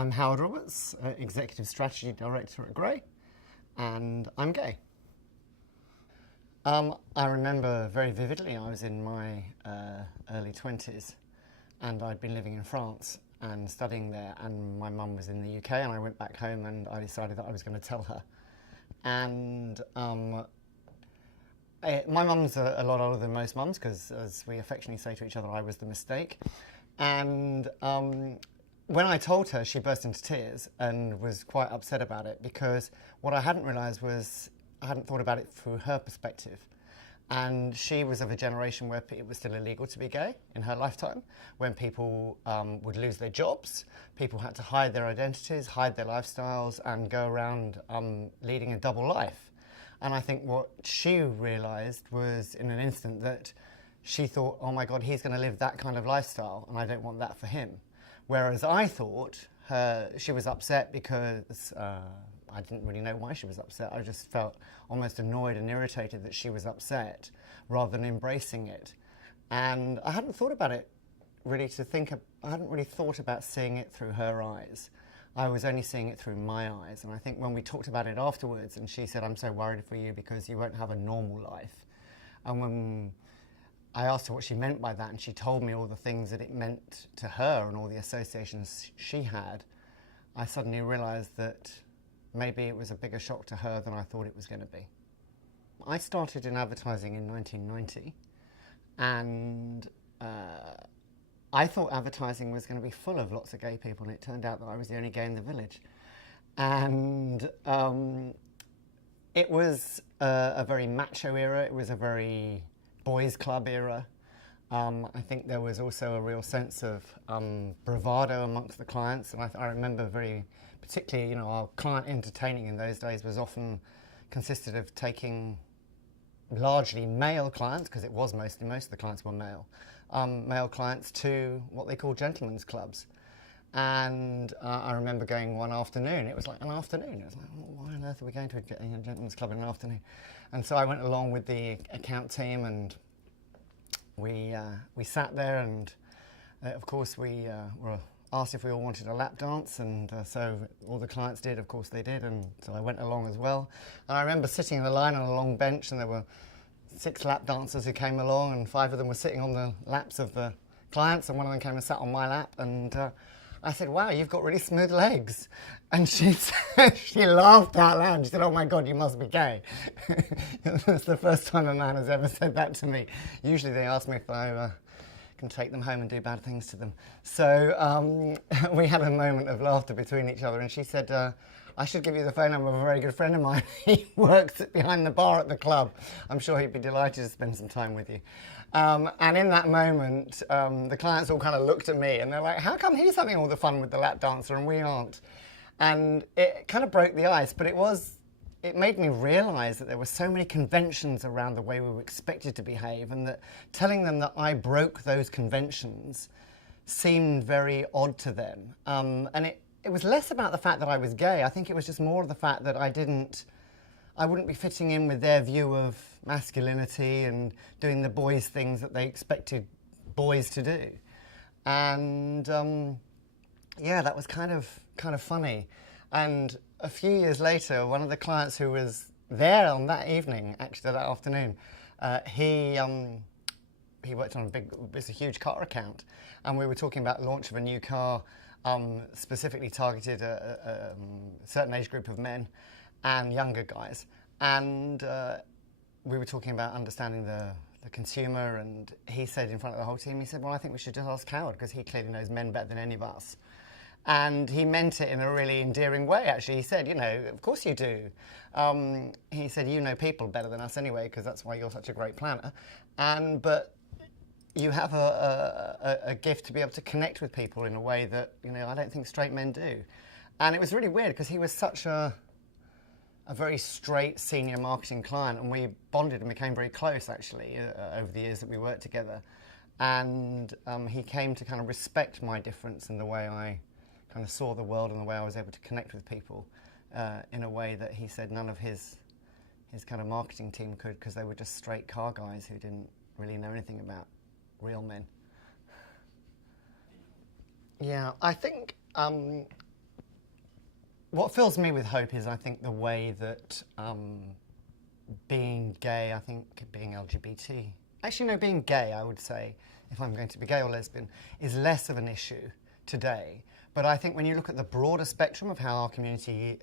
I'm Howard Roberts, Executive Strategy Director at Grey, and I'm gay. I remember very vividly I was in my early 20s and I'd been living in France and studying there, and my mum was in the UK, and I went back home and I decided that I was going to tell her. And my mum's a lot older than most mums because, as we affectionately say to each other, I was the mistake. And when I told her, she burst into tears and was quite upset about it, because what I hadn't realised was I hadn't thought about it through her perspective. And she was of a generation where it was still illegal to be gay in her lifetime, when people would lose their jobs, people had to hide their identities, hide their lifestyles, and go around leading a double life. And I think what she realised was, in an instant, that she thought, oh my God, he's going to live that kind of lifestyle, and I don't want that for him. Whereas I thought she was upset because I didn't really know why she was upset. I just felt almost annoyed and irritated that she was upset rather than embracing it. And I hadn't thought about it really I hadn't really thought about seeing it through her eyes. I was only seeing it through my eyes. And I think when we talked about it afterwards, and she said, I'm so worried for you because you won't have a normal life. And when I asked her what she meant by that, and she told me all the things that it meant to her and all the associations she had, I suddenly realised that maybe it was a bigger shock to her than I thought it was going to be. I started in advertising in 1990, and I thought advertising was going to be full of lots of gay people, and it turned out that I was the only gay in the village. And it was a very macho era. It was a very boys' club era. I think there was also a real sense of bravado amongst the clients, and I remember very particularly, our client entertaining in those days was often consisted of taking largely male clients, because it was most of the clients were male clients to what they call gentlemen's clubs. And I remember going one afternoon. It was like an afternoon. It was like, why on earth are we going to a gentlemen's club in an afternoon? And so I went along with the account team, and we sat there, and of course we were asked if we all wanted a lap dance, and so all the clients did, of course they did, and so I went along as well. And I remember sitting in a line on a long bench, and there were 6 lap dancers who came along, and 5 of them were sitting on the laps of the clients, and one of them came and sat on my lap, and I said, wow, you've got really smooth legs. And she laughed out loud. She said, oh my God, you must be gay. That's the first time a man has ever said that to me. Usually they ask me if I can take them home and do bad things to them. So we had a moment of laughter between each other, and she said, I should give you the phone number of a very good friend of mine. He works behind the bar at the club. I'm sure he'd be delighted to spend some time with you. And in that moment, the clients all kind of looked at me, and they're like, how come he's having all the fun with the lap dancer and we aren't? And it kind of broke the ice, but it made me realise that there were so many conventions around the way we were expected to behave, and that telling them that I broke those conventions seemed very odd to them. And it was less about the fact that I was gay. I think it was just more of the fact that I wouldn't be fitting in with their view of masculinity and doing the boys' things that they expected boys to do. And yeah, that was kind of funny. And a few years later, one of the clients who was there on that evening, actually that afternoon, he worked on it's a huge car account, and we were talking about the launch of a new car, specifically targeted a certain age group of men and younger guys. And we were talking about understanding the consumer, and he said in front of the whole team, he said, well, I think we should just ask Howard, because he clearly knows men better than any of us. And he meant it in a really endearing way, actually. He said, of course you do. He said, you know people better than us anyway, because that's why you're such a great planner. But you have a gift to be able to connect with people in a way that, I don't think straight men do. And it was really weird, because he was such a very straight senior marketing client, and we bonded and became very close, actually, over the years that we worked together. And he came to kind of respect my difference in the way I kind of saw the world and the way I was able to connect with people in a way that he said none of his kind of marketing team could, because they were just straight car guys who didn't really know anything about real men. Yeah, I think what fills me with hope is, I think, the way that being gay, I think being LGBT, actually no, being gay, I would say, if I'm going to be gay or lesbian, is less of an issue today. But I think when you look at the broader spectrum of how our community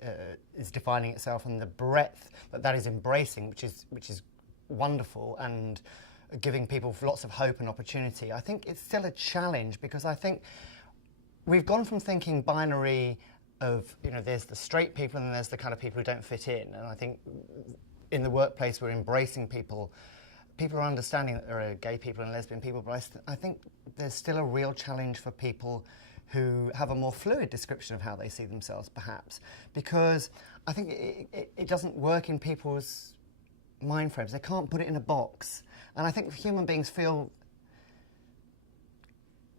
is defining itself and the breadth that that is embracing, which is wonderful and giving people lots of hope and opportunity, I think it's still a challenge, because I think we've gone from thinking binary of, you know, there's the straight people and then there's the kind of people who don't fit in. And I think in the workplace we're embracing people. People are understanding that there are gay people and lesbian people, but I think there's still a real challenge for people who have a more fluid description of how they see themselves, perhaps, because I think it doesn't work in people's mind frames. They can't put it in a box. And I think human beings feel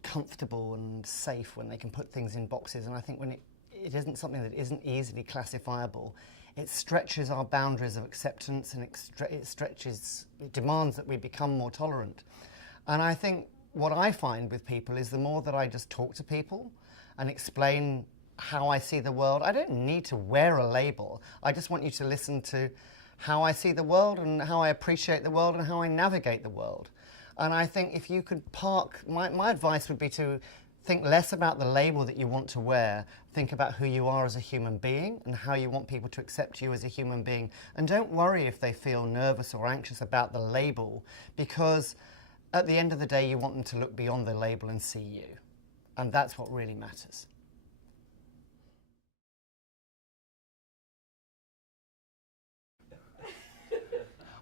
comfortable and safe when they can put things in boxes. And I think when it isn't something that isn't easily classifiable, it stretches our boundaries of acceptance, and it demands that we become more tolerant. And I think what I find with people is the more that I just talk to people and explain how I see the world, I don't need to wear a label. I just want you to listen to how I see the world and how I appreciate the world and how I navigate the world. And I think if you could park, my advice would be to think less about the label that you want to wear, think about who you are as a human being and how you want people to accept you as a human being. And don't worry if they feel nervous or anxious about the label, because at the end of the day you want them to look beyond the label and see you. And that's what really matters.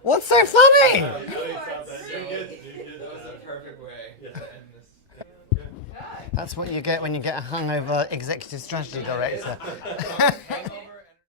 What's so funny? That was a perfect way to end this. That's what you get when you get a hungover executive strategy director.